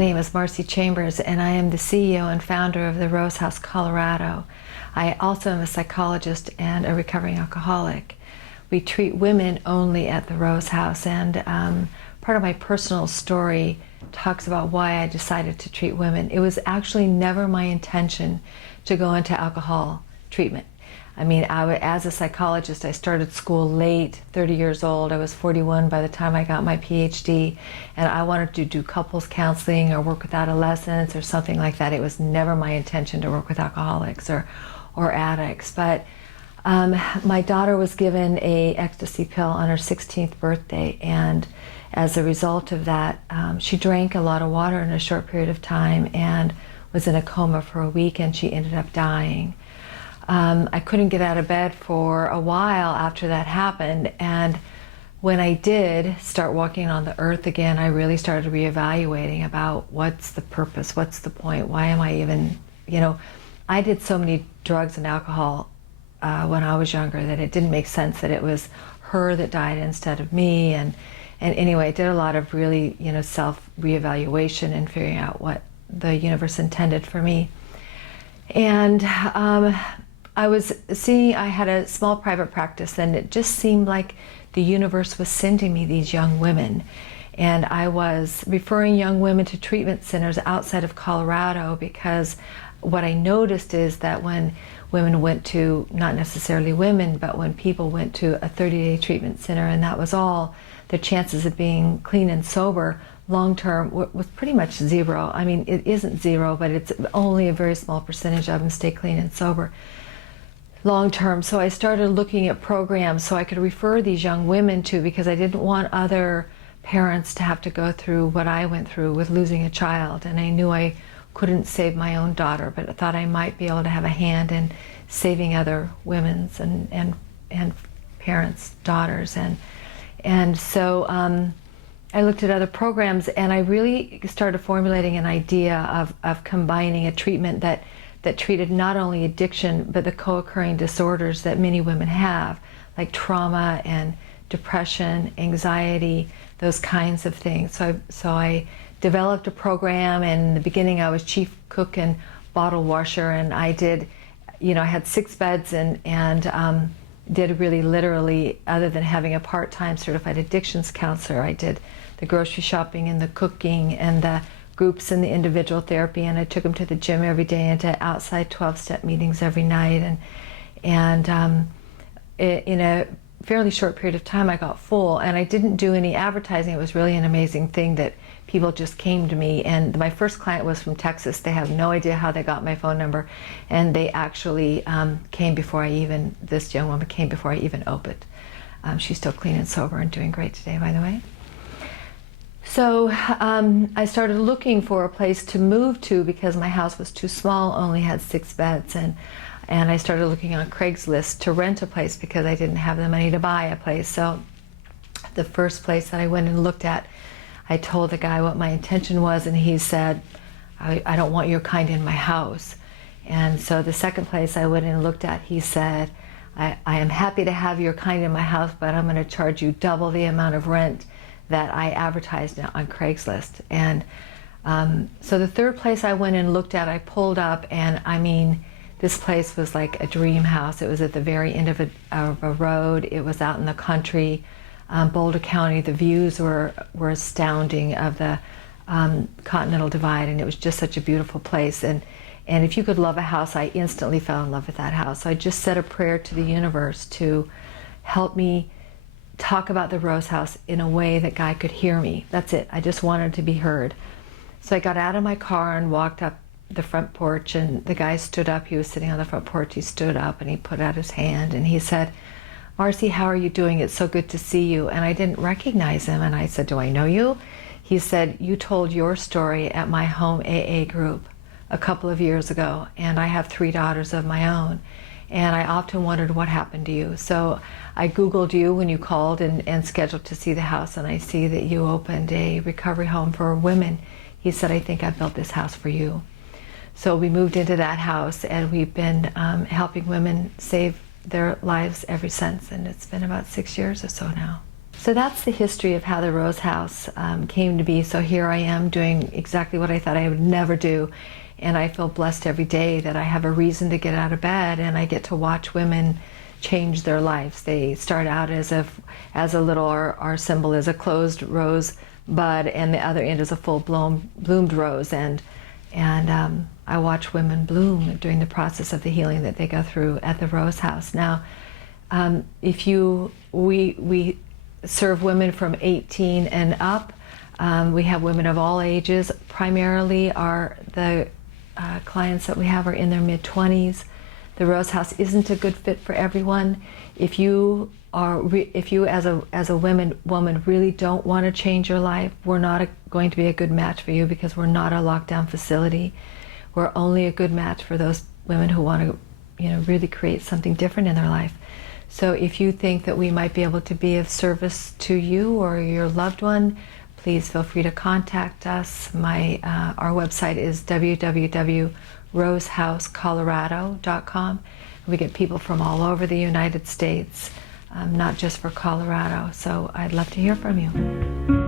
name is Marcie Chambers, and I am the CEO and founder of the Rose House, Colorado. I also am a psychologist and a recovering alcoholic. We treat women only at the Rose House, and part of my personal story talks about why I decided to treat women. It was actually never my intention to go into alcohol treatment. I mean, as a psychologist, I started school late, 30 years old. I was 41 by the time I got my PhD, and I wanted to do couples counseling or work with adolescents or something like that. It was never my intention to work with alcoholics or addicts. But my daughter was given a ecstasy pill on her 16th birthday, and as a result of that, she drank a lot of water in a short period of time and was in a coma for a week, and she ended up dying. I couldn't get out of bed for a while after that happened, and when I did start walking on the earth again, I really started reevaluating about what's the purpose, what's the point, why am I even, I did so many drugs and alcohol when I was younger that it didn't make sense that it was her that died instead of me, and anyway, I did a lot of really, self-reevaluation and figuring out what the universe intended for me. And I had a small private practice, and it just seemed like the universe was sending me these young women. And I was referring young women to treatment centers outside of Colorado, because what I noticed is that when women went to, not necessarily women, but when people went to a 30-day treatment center and that was all, the chances of being clean and sober long-term was pretty much zero. I mean, it isn't zero, but it's only a very small percentage of them stay clean and sober long-term. So I started looking at programs so I could refer these young women to, because I didn't want other parents to have to go through what I went through with losing a child. And I knew I couldn't save my own daughter, but I thought I might be able to have a hand in saving other women's and parents' daughters. And so I looked at other programs, and I really started formulating an idea of combining a treatment that treated not only addiction, but the co-occurring disorders that many women have, like trauma and depression, anxiety, those kinds of things. So I developed a program, and in the beginning I was chief cook and bottle washer, and I did, I had 6 beds and did really literally, other than having a part-time certified addictions counselor, I did the grocery shopping and the cooking and the groups and the individual therapy, and I took them to the gym every day and to outside 12-step meetings every night, and in a fairly short period of time I got full, and I didn't do any advertising. It was really an amazing thing that people just came to me, and my first client was from Texas. They have no idea how they got my phone number, and they actually came before this young woman came before I even opened. She's still clean and sober and doing great today, by the way. So I started looking for a place to move to, because my house was too small, only had 6 beds, and I started looking on Craigslist to rent a place because I didn't have the money to buy a place. So the first place that I went and looked at, I told the guy what my intention was, and he said, I don't want your kind in my house. And so the second place I went and looked at, he said, I am happy to have your kind in my house, but I'm going to charge you double the amount of rent that I advertised on Craigslist. And so the third place I went and looked at, I pulled up, and I mean, this place was like a dream house. It was at the very end of a road. It was out in the country, Boulder County. The views were astounding of the Continental Divide, and it was just such a beautiful place. And if you could love a house, I instantly fell in love with that house. So I just said a prayer to the universe to help me talk about the Rose House in a way that Guy could hear me. That's it. I just wanted to be heard. So I got out of my car and walked up the front porch, and the guy stood up. He was sitting on the front porch. He stood up and he put out his hand and he said, Marcie, how are you doing? It's so good to see you. And I didn't recognize him, and I said, do I know you? He said, you told your story at my home AA group a couple of years ago, and I have 3 daughters of my own, and I often wondered what happened to you. So I Googled you when you called and scheduled to see the house, and I see that you opened a recovery home for women. He said, I think I built this house for you. So we moved into that house, and we've been helping women save their lives ever since, and it's been about 6 years or so now. So that's the history of how the Rose House came to be. So here I am doing exactly what I thought I would never do. And I feel blessed every day that I have a reason to get out of bed, and I get to watch women change their lives. They start out as a little, our symbol is a closed rose bud, and the other end is a full bloomed rose. And I watch women bloom during the process of the healing that they go through at the Rose House. Now, we serve women from 18 and up. We have women of all ages. Primarily, the clients that we have are in their mid-20s. The Rose House isn't a good fit for everyone. If you as a woman really don't want to change your life, we're not going to be a good match for you, because we're not a lockdown facility. We're only a good match for those women who want to, really create something different in their life. So if you think that we might be able to be of service to you or your loved one, please feel free to contact us. Our website is www.rosehousecolorado.com. We get people from all over the United States, not just for Colorado. So I'd love to hear from you.